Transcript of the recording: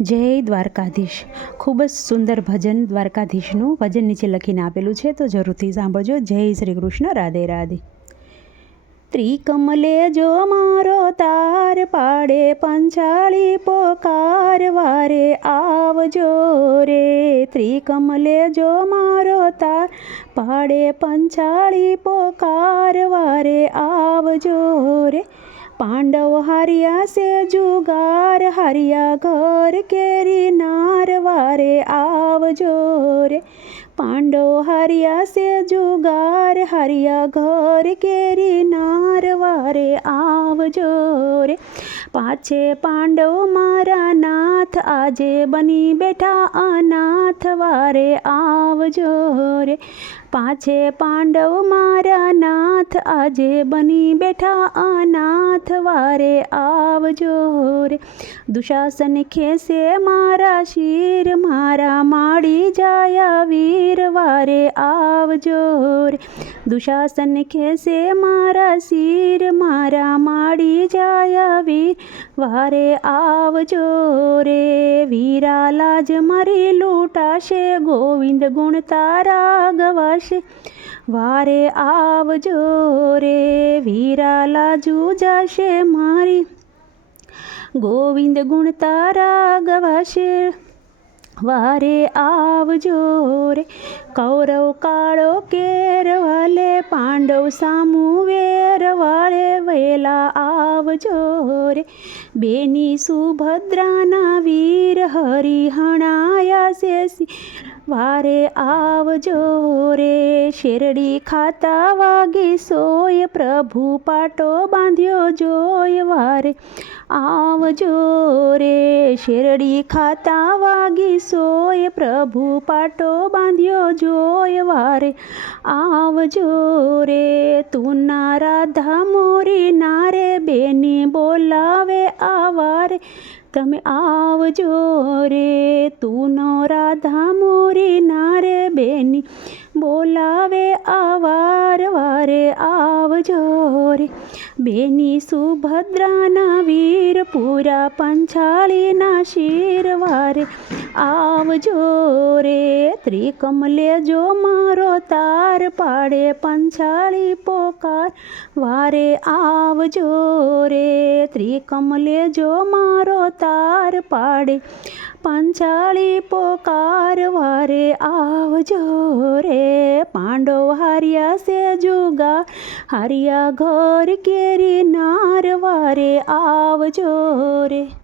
જય દ્વારકાધીશ. ખૂબ જ સુંદર ભજન દ્વારકાધીશનું ભજન નીચે લખીને આપેલું છે, તો જરૂરથી સાંભળજો. જય શ્રી કૃષ્ણ, રાધે રાધે. ત્રિકમલે જો મારો તાર પાડે, પંચાળી પોકાર વારે આવજો રે. ત્રિકમલે જો મારો તાર પાડે, પંચાળી પોકાર વારે આવજો રે. પાંડવ હાર્યા સે જુગાર હાર્યા ઘર કેરી નાર વારે આવજો રે પાંડવ હાર્યા સે જુગાર હાર્યા ઘર કેરી નાર વારે આવજો રે પાછે પાંડવ મારા નાથ આજે બની બેઠા અનાથ વારે આવજો રે. પાછે પાંડવ મારા નાથ આજે બની બેઠા અનાથ વારે આવજો રે. દુશાસન ખેસે મારા શીર, મારા માડી જાયા વીર વારે આવજો રે. દુશાસન ખેસે મારા શીર, મારા માડી જાયા વીર વારે આવજો રે, વીરા લાજ મારી લૂંટાશે, ગોવિંદ ગુણ તારા ગવાશે. વારે આવજો રે, વીરા લાજુ જશે મારી, ગોવિંદ ગુણ તારા ગવાશે. વારે આવજો રે. કૌરવ કાળો કેર વાલે, પાંડવ સામુ વેર વાળે વેલા આવજો રે. બેની સુભદ્રાના વીર હરિહણાયા છે વારે આવજો રે, શેરડી ખાતા વાગી સોય, પ્રભુ પાટો બાંધ્યો જોય વારે. આવજો રે, શેરડી ખાતા વાગી સોય, પ્રભુ પાટો બાંધ્યો જોય વારે. આવજો રે, તું ના રાધા મોરી નારે બેની બોલાવે આવારે તમે આવજો રે, તું નો રાધા મોરી, નારે બેની બોલાવે આવાર વારે આવજો રે. બેની સુભદ્રાના વીર પૂરા પંચાળીના શીર વારે આવજો રે, ત્રિકમલે જો મારો તાર પાડે પંચાળી પોકાર. વારે આવજો રે, ત્રિકમલે જો મારો તાર પાડે પંચાળી પોકાર. વારે આવજો રે, પાંડવ હાર્યા સે જુગા હાર્યા ઘર કેરી નાર, વારે આવજો રે.